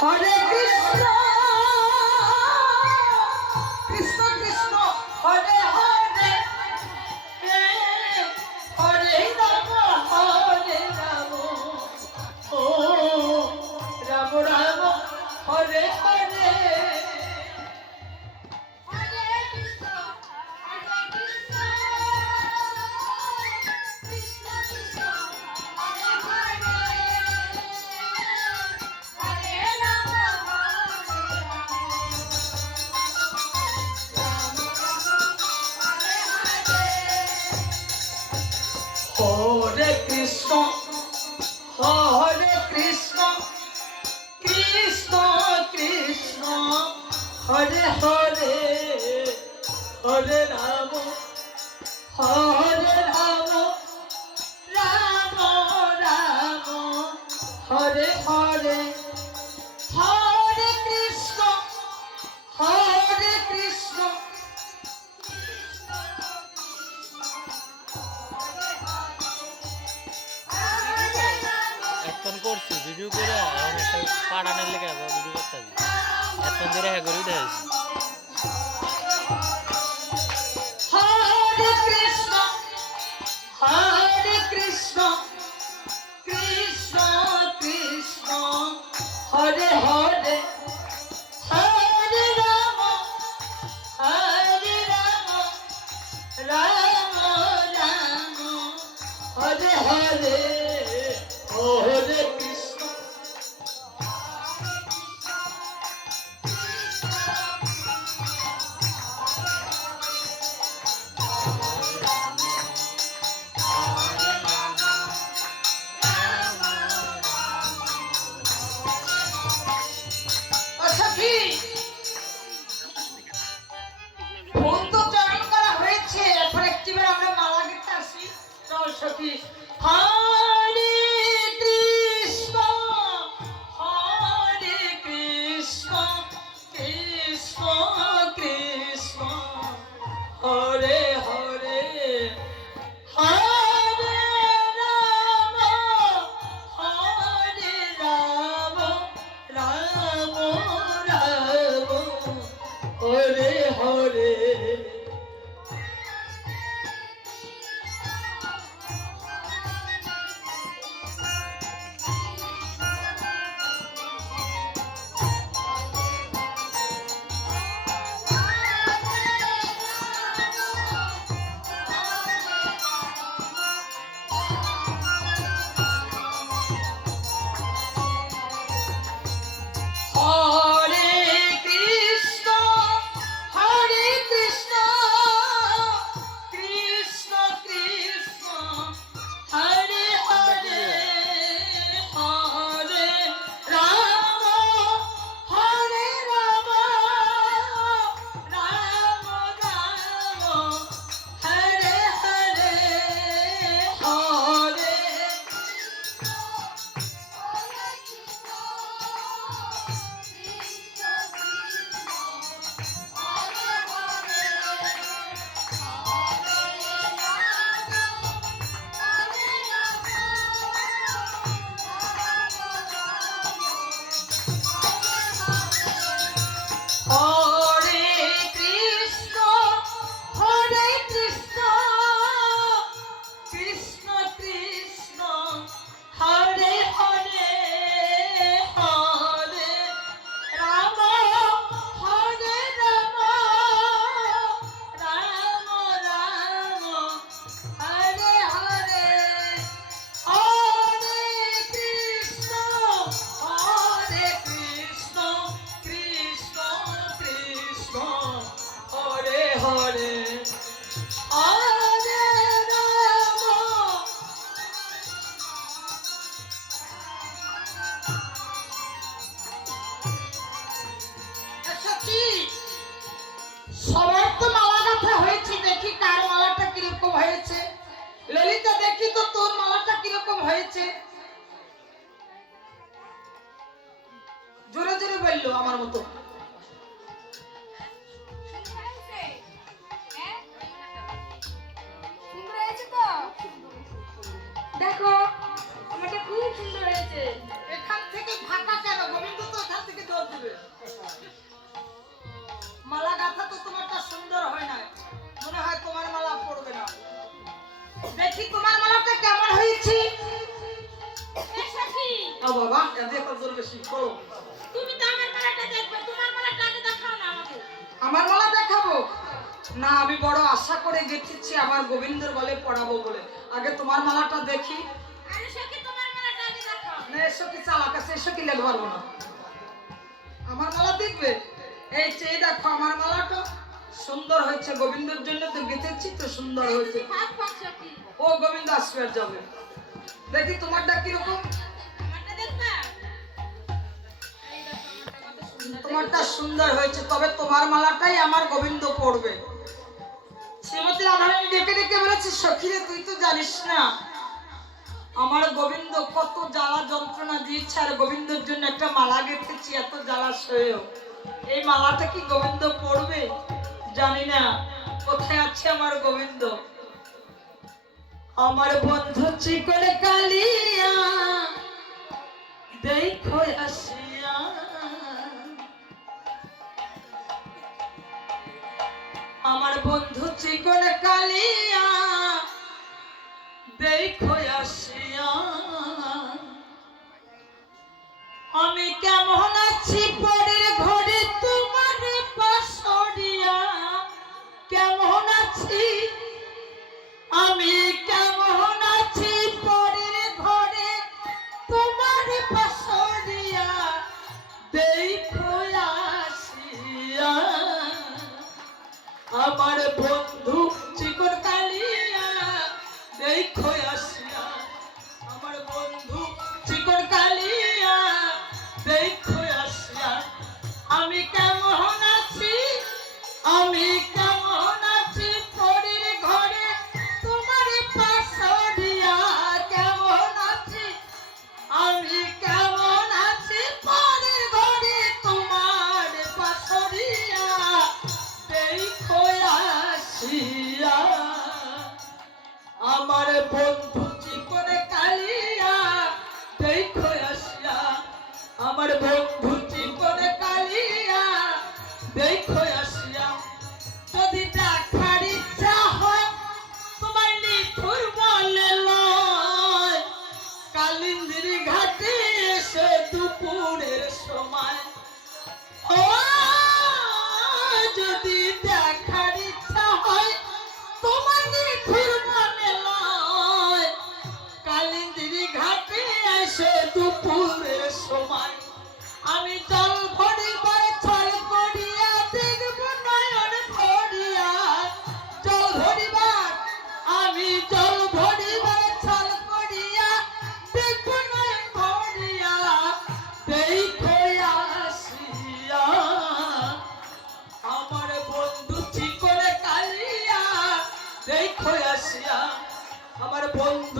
হরে কৃষ্ণ কৃষ্ণ কৃষ্ণ হরে হরে হরে রাম ও Ram Ram Hare Hare Hare Krishna, Hare Krishna, Krishna Krishna, Hare Hare, Hare Rama, Hare Rama, Rama Rama, Hare Hare, Hare Krishna, Hare Krishna. এখন করছি video করে এখন একটা পাঠানোর লেগে ভিডিও করতে হবে এখন ধরে হ্যাঁ করে দিয়েছি Hare Krishna, Hare Krishna, Krishna Krishna, Hare Hare, Hare Rama, Hare Rama, Rama Rama, Hare Hare, Hare Krishna. আচ্ছা কি ফোন তো চয়ন করা হয়েছে এখন একটিবার আমরা মালা গেতে আসি চল সখী হরে কৃষ্ণ হরে কৃষ্ণ কৃষ্ণ কৃষ্ণ হরে হরে হরে রাম হরে রাম রাম রাম হরে হরে হরে কৃষ্ণ হরে কৃষ্ণ কৃষ্ণ কৃষ্ণ হরে হরে হরে রাম হরে রাম রাম রাম হরে হরে হরে হরে কৃষ্ণ হরে কৃষ্ণ কৃষ্ণ কৃষ্ণ হরে হরে হরে রাম হরে রাম রাম রাম হরে হরে হরে কৃষ্ণ কৃষ্ণ কৃষ্ণ হরে হরে হরে রাম আচ্ছা কি সবার তো মালা গাঁথা হয়েছে দেখি কার মালাটা কিরকম হয়েছে ললিতা দেখি তো তোর মালাটা কিরকম হয়েছে জোরে জোরে বললো আমার মতো দেখো আমারটা খুব সুন্দর হয়েছে এখান থেকে ফাঁকা কেন গোবিন্দ তো এখান থেকে বলো বাবা, এত এত জোর বেশি বলো। তুমি তো আমার মালাটা দেখবে, তোমার মালাটা আগে দেখাও না আমাকে। আমার মালা দেখাবো না, আমি বড় আশা করে গেছি আমার গোবিন্দর বলে পড়াবো বলে। আগে তোমার মালাটা দেখি। আরে সখী তোমার মালাটা আগে দেখাও। না এসো কি চালাক আছে, এসো কি লেখবার পারবো না। আমার মালা দেখবে? এই চেয়ে দেখো আমার মালাটা সুন্দর হয়েছে, গোবিন্দর জন্য তো গেঁথেছি তো সুন্দর হয়েছে। ফাঁক ফাঁক সখী। ও গোবিন্দ আসবে আর যাবে। দেখি তোমারটা কিরকম। আমারটা দেখবা? এই দেখো আমারটা কত সুন্দর। তোমারটা সুন্দর হয়েছে, তবে তোমার মালাটাই আমার গোবিন্দ পড়বে। শ্রীমতী রাধারানী ডেকে ডেকে বলেছে, সখীরে তুই তো জানিস না আমার গোবিন্দ কত জ্বালা যন্ত্রণা দিয়েছে, আর গোবিন্দর জন্য একটা মালা গেঁথেছি এত জ্বালা সয়েও। এই মালাটা কি গোবিন্দ পড়বে? জানি না কোথায় আছে আমার গোবিন্দ। আমার বন্ধু চিকন কালিয়া দেখো আসিয়া, আমার বন্ধু চিকন কালিয়া দেখো আসিয়া, আমি কেমন আছি পরের ঘরে তোমার পাশরিয়া, কেমন আছি আমি, কেমন আছি পরের ঘরে তোমার পাশরিয়া দেখো আসিয়া, আমার বন্ধু চিকন কালিয়া দেখো আসিয়া, আমার বন্ধু চিকন কালিয়া দেখো আসিয়া, আমি কেমন আছি, আমি কেমন আছি পরের ঘরে তোমার পাশরিয়া, কেমন আছি আমি, কেমন আছি পরের ঘরে তোমার পাশরিয়া দেখো আসিয়া, আমার বন্ধু চিকন কালিয়া দেখো আসিয়া, আমার বন্ধু চিকন কালিয়া দেখো আসিয়া, যদি দেখার ইচ্ছা হয় তোমার নিঠুর বলে লয়, কালিন্দির ঘাটে এসে দুপুরের সময়, ও যদি দেখার ইচ্ছা হয় তোমার নিঠুর বলে লয়, কালিন্দির ঘাটে এসে দুপুরের সময়, আমি জল ভরিবার ছল করিয়া দেখব নয়ন ভরিয়া, জল ভরিবার, আমি জল ভরিবার ছল করিয়া দেখব নয়ন ভরিয়া দেখো আসিয়া, আমার বন্ধু চিকন কালিয়া দেখো আসিয়া, আমার বন্ধু